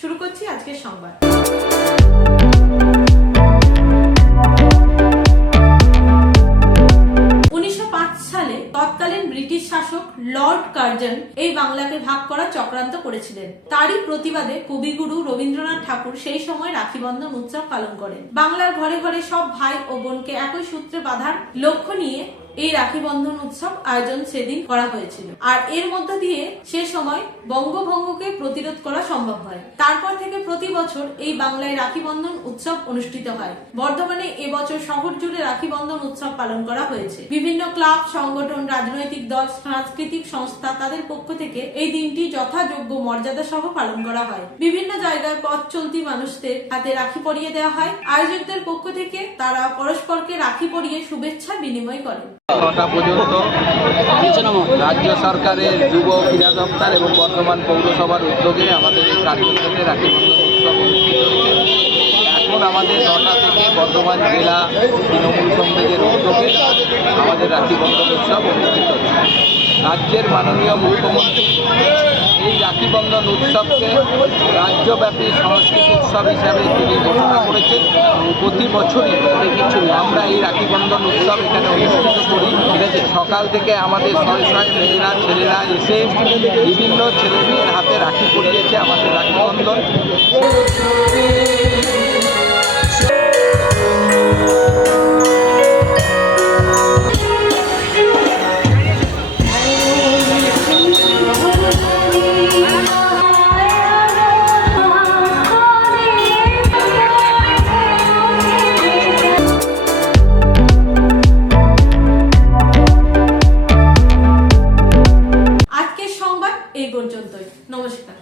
শুরু করছি আজকের সংবাদ। তৎকালীন ব্রিটিশ শাসক লর্ড কার্জন এই বাংলাকে ভাগ করা চক্রান্ত করেছিলেন। তারই প্রতিবাদে কবিগুরু রবীন্দ্রনাথ ঠাকুর সেই সময় রাখিবন্ধন উৎসব পালন করেন। বাংলার ঘরে ঘরে সব ভাই ও বোনকে একই সূত্রে বাঁধার লক্ষ্য নিয়ে এই রাখি বন্ধন উৎসব আয়োজন সেদিন করা হয়েছিল। আর এর মধ্য দিয়ে সে সময় বঙ্গভঙ্গকে প্রতিরোধ করা সম্ভব হয়। তারপর থেকে প্রতি বছর এই বাংলায় রাখি বন্ধন উৎসব অনুষ্ঠিত হয়। বর্ধমানে এবছর শহর জুড়ে রাখি বন্ধন উৎসব পালন করা হয়েছে। বিভিন্ন ক্লাব, সংগঠন, রাজনৈতিক দল, সাংস্কৃতিক সংস্থা তাদের পক্ষ থেকে এই দিনটি যথাযোগ্য মর্যাদা সহ পালন করা হয়। বিভিন্ন জায়গায় পথ চলতি মানুষদের হাতে রাখি পরিয়ে দেওয়া হয়। আয়োজকদের পক্ষ থেকে তারা পরস্পরকে রাখি পরিয়ে শুভেচ্ছা বিনিময় করেন। ছটা পর্যন্ত রাজ্য সরকারের যুব ক্রীড়া দপ্তর এবং বর্ধমান পৌরসভার উদ্যোগে আমাদের এই কার্যক্রমে রাখি উৎসব হয়েছে এখন আমাদের নটা থেকে বর্ধমান জেলা তৃণমূল কংগ্রেসের উদ্যোগে আমাদের রাখি বন্ধন উৎসব অনুষ্ঠিত রাজ্যের মাননীয় মুখ্যমন্ত্রী এই রাখি বন্ধন উৎসবকে রাজ্যব্যাপী সংস্কৃত উৎসব হিসাবে তিনি ঘোষণা করেছেন। প্রতি বছরই আমরা এই উৎসব এখানে অনুষ্ঠিত করি। ঠিক আছে? সকাল থেকে আমাদের সংসায় মেয়েরা, ছেলেরা এসে বিভিন্ন ছেলে হাতে রাখি পরিয়েছে আমাদের রাখি বন্ধন। নমস্কার।